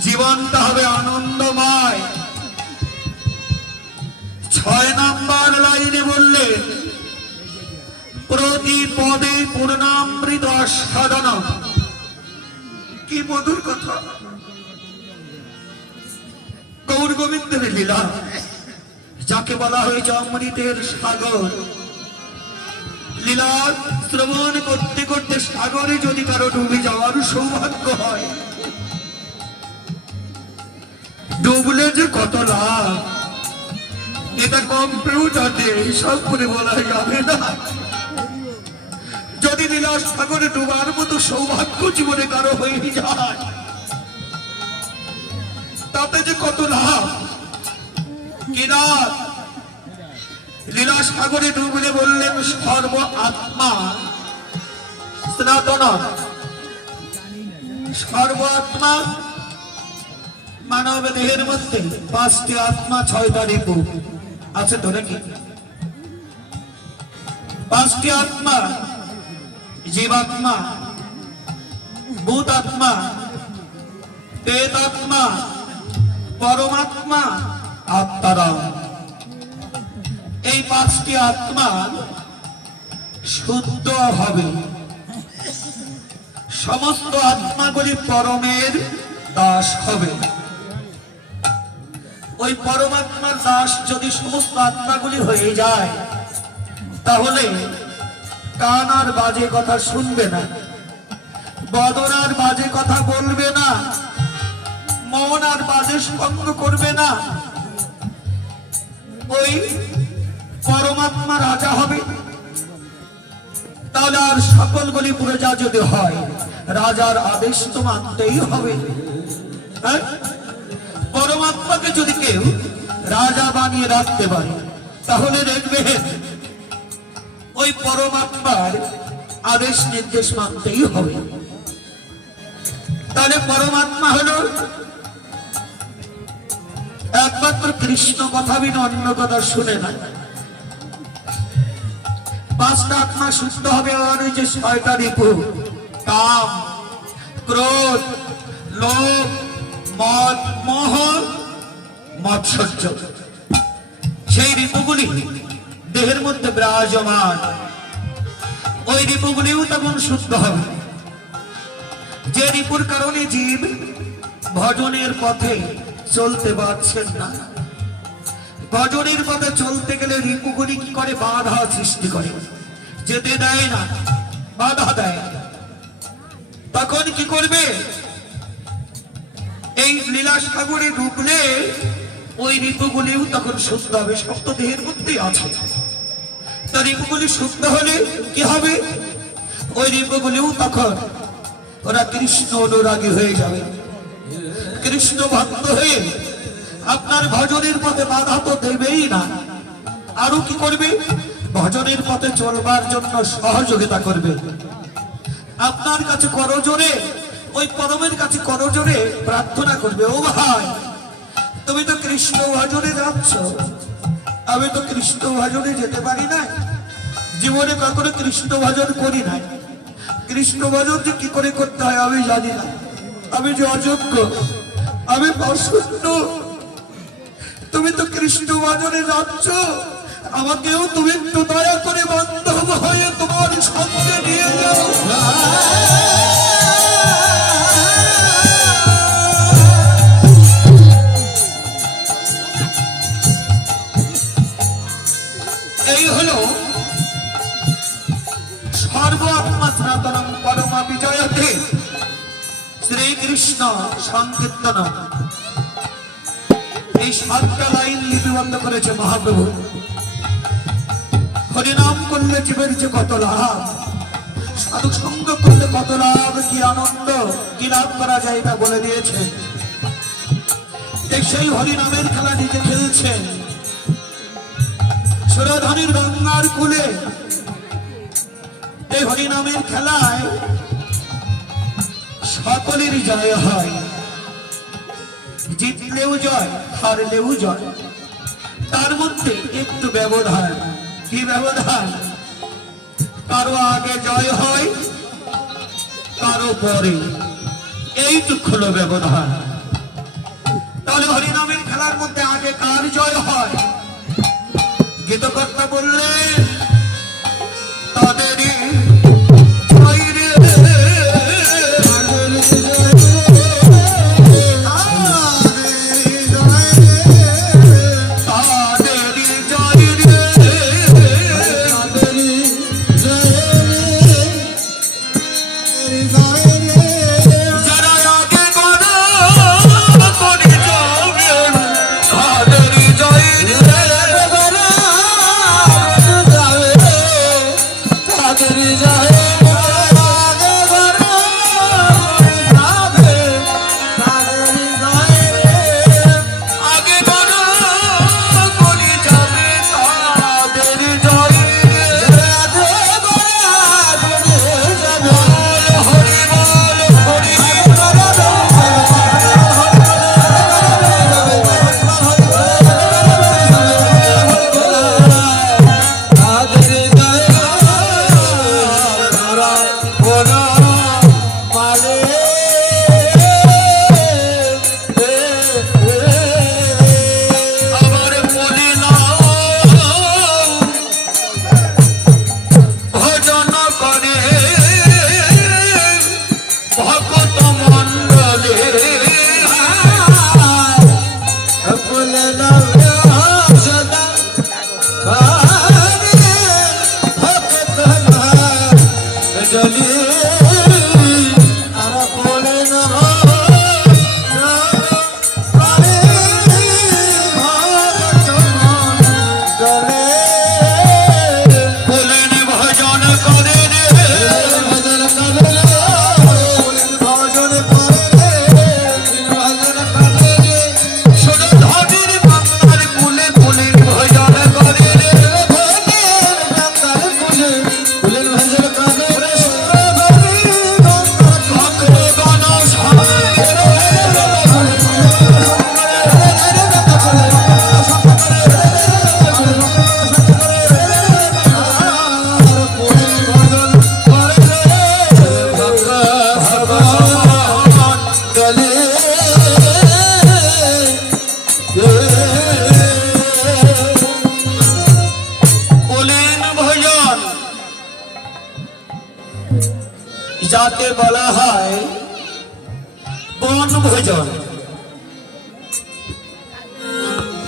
জীবনটা হবে আনন্দময়। ছয় নাম্বার লাইনে বললেন প্রতি পদে পূর্ণামৃত সাধন কি মধুর কথা। গৌর গোবিন্দের লীলা। যাকে বলা হয়েছে অমৃতের সাগর। লীলা শ্রবণ করতে করতে সাগরে যদি কারও ডুবে যাওয়ার সৌভাগ্য হয় ডুবলে যে কত লাভ? এটা কম্পিউটারে সব করে বলা যাবে না। যদি লীলা সাগরে ডুবার মতো সৌভাগ্য জীবনে কারও হয়ে যায়, তাতে যে কত লাভ? কিনা লীলা সাগরে ডুবলে বললেন, সর্ব আত্মা সনাতন। সর্ব আত্মা মানব দেহের মধ্যে পাঁচটি আত্মা, ছয়টা রিপু আছে তো নাকি? পাঁচটি আত্মা, জীবাত্মা ভূত আত্মা আত্মা পরমাত্মা আত্মারা এই পাঁচটি আত্মা শুদ্ধ হবে। সমস্ত আত্মাগুলি পরমের দাস হবে। ওই পরমাত্মার দাস যদি সমস্ত আত্মাগুলি হয়ে যায়, তাহলে কান আর বাজে কথা শুনবে না, বদন আর বাজে কথা বলবে না, মন আর বাজে সঙ্গ করবে না। ওই পরমাত্মা রাজা হবে। তাহলে আর সকলগুলি প্রজা যদি হয়, রাজার আদেশ তো মানতেই হবে। হ্যাঁ? পরমাত্মাকে যদি কেউ রাজা বানিয়ে রাখতে পারে, তাহলে দেখবেন ওই পরমাত্মার আদেশ নির্দেশ মানতেই হবে। তাহলে পরমাত্মা হলো একমাত্র কৃষ্ণ কথা বিনা অন্য কথা শুনে না। পাঁচটা আত্মা শুদ্ধ হবে, আর ওই যে ছয়টা রিপু, কাম, ক্রোধ, লোভ মদ সেই রিপুগুলি দেহের মধ্যে বিরাজমান। ওই রিপুগুলিও তখন শুদ্ধ হবে যে রিপুর কারণে জীব ভজনের পথে চলতে পারছেন না। ভজনের পথে চলতে গেলে রিপুগুলি কি করে? বাধা সৃষ্টি করে। যেতে দেয় না, বাধা দেয়। তখন কি করবে? এই লীলা সাগরে ডুবলে ওই ঋতুগুলিও তখন শুদ্ধ হবে সপ্ত দেহের মধ্যেই আছে। তা ঋতুগুলি শুদ্ধ হলে কি হবে? ওই ঋতুগুলিও তখন ওরা কৃষ্ণ অনুরাগী হয়ে যাবে। কৃষ্ণ ভক্ত হয়ে আপনার ভজনের পথে বাধা তো দেবেই না। আরও কি করবে? ভজনের পথে চলবার জন্য সহযোগিতা করবে। আপনার কাছে করজোরে ওই পরমের কাছে করজোরে প্রার্থনা করবে, ও ভাই। তুমি তো কৃষ্ণ ভজনে যাচ্ছ। আমি তো কৃষ্ণ ভজনে যেতে পারি না জীবনে কখনো কৃষ্ণ ভজন করি নাই। কৃষ্ণ ভজন যে কি করে করতে হয় আমি জানি না। আমি যে অযোগ্য, আমি অসুস্থ তুমি তো কৃষ্ণ ভজনে যাচ্ছ। আমাকেও তুমি একটু দয়া করে বান্ধব শ্রীকৃষ্ণ সংকীর্তন। এই সাতটা লাইন লিপিবদ্ধ করেছে মহাপ্রভু। হরিনাম করলে জীবের যে কত লাভ, সাধু সঙ্গ করলে কত লাভ, কি আনন্দ, কি লাভ করা যায় তা বলে দিয়েছে। সেই হরিনামের খেলা নিজে খেলছেন সুরধনির গঙ্গার কুলে এই হরিনামের খেলায় সকলেরই জয় হয়। জিতলেও জয়, হারলেও জয়। তার মধ্যে একটু ব্যবধান। কি ব্যবধান? কারও আগে জয় হয়, কারও পরে। এইটুক হলো ব্যবধান। তাহলে হরিনামের খেলার মধ্যে আগে কার জয় হয়? গীতকর্তা বললেন, তাদেরই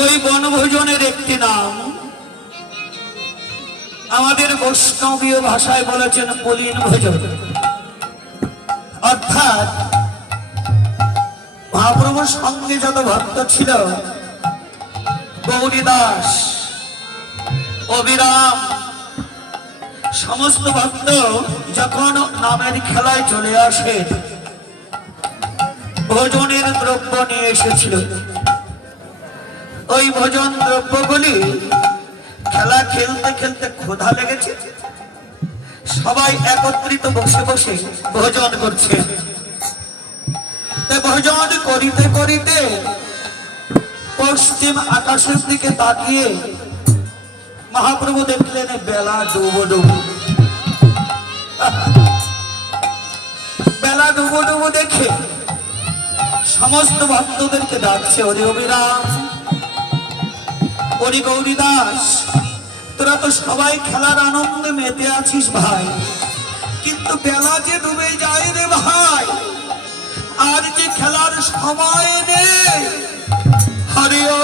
ওই বনভোজনের একটি নাম। আমাদের বৈষ্ণবীয় ভাষায় বলেছেন পলিন ভোজন। অর্থাৎ, মহাপ্রভুর সঙ্গে যত ভক্ত ছিল গৌরী দাস অবিরাম, সমস্ত ভক্ত যখন নামের খেলায় চলে আসে, ভোজনের দ্রব্য নিয়ে এসেছিল। ওই ভোজন দ্রব্যগুলি খেলা খেলতে খেলতে ক্ষুধা লেগেছে। সবাই একত্রিত বসে বসে ভোজন করছে। ভোজন করিতে করিতে পশ্চিম আকাশের দিকে তাকিয়ে মহাপ্রভু দেখলেন বেলা ডুবো ডুবো। বেলা ডুবো ডুবো দেখে সমস্ত ভক্তদেরকে ডাকছে হরি অবিরাম হরি গৌরী দাস, তোরা তো সবাই খেলার আনন্দে মেতে আছিস ভাই। কিন্তু বেলা যে ডুবে যায় রে ভাই, আর যে খেলার সময় নেই হরিও